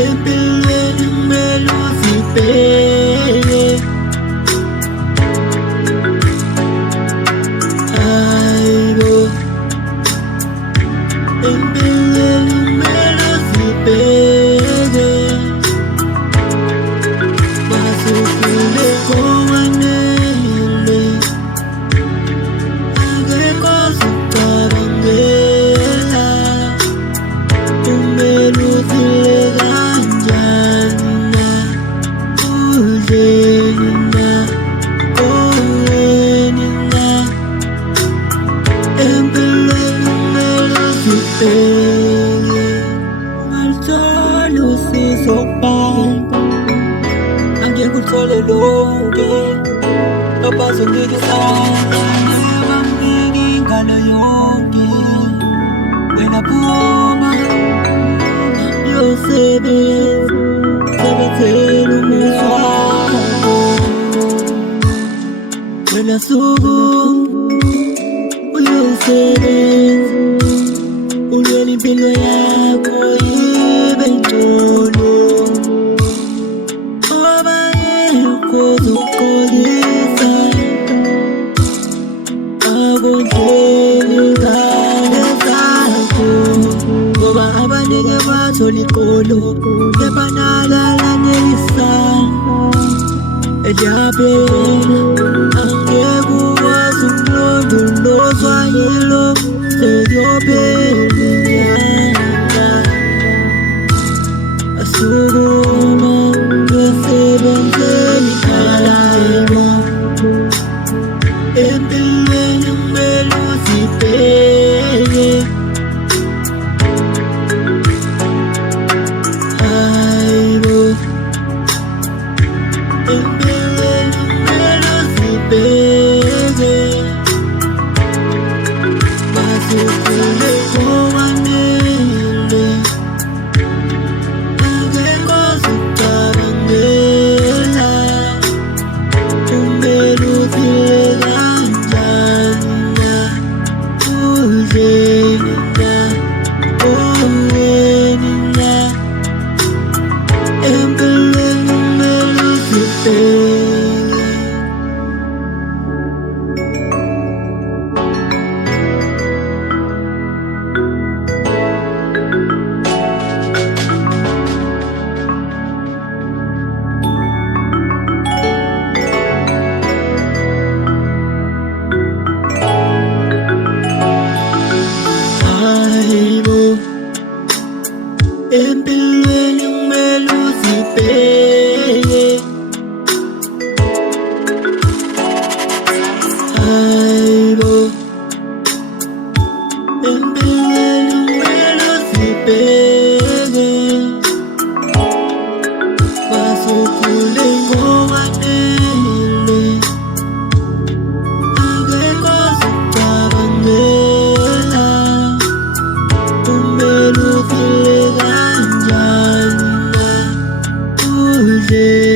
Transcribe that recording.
Empilweni Mele Uzibheke. Hayibo, empilweni Mele Uzibheke. Basukule kowanele, akekho ozicabangela. Kumele uphile kanjani na, udleni na, oweni na. Empilweni Mele Uzibheke. Ungaluthola usizo kubantu, angeke uthole lonke. Abazokunika isandla banginike ingalo yonke. Wena phuma uyosebenza, sebenzela umuzi wakho. Wena suku uyosebenza, ulwela impilo yakho ibe ngcono. Abangekho ozokuxolisa, akondleni ingane zakho, ngoba abanike bathola iqolo, kepha nalalanelisa ejaphela. Angeke ukwazi ukulondolozwa yilo sekuyophela inyanga. Asukuma uyosebenzela ikhaya. Empilweni Mele Uzibheke. Hayibo, empilweni Mele Uzibheke. Basukule kowanele, akekho ozicabangela. Kumele uphile kanjani na, udleni na, oweni na. Empilweni Mele Uzibheke. Hayibo, empilweni Mele Uzibheke. Hayibo, empilweni Mele Uzibheke. Basukule kowanele, akekho ozicabangela. Kumele uphile kanjani na, udleni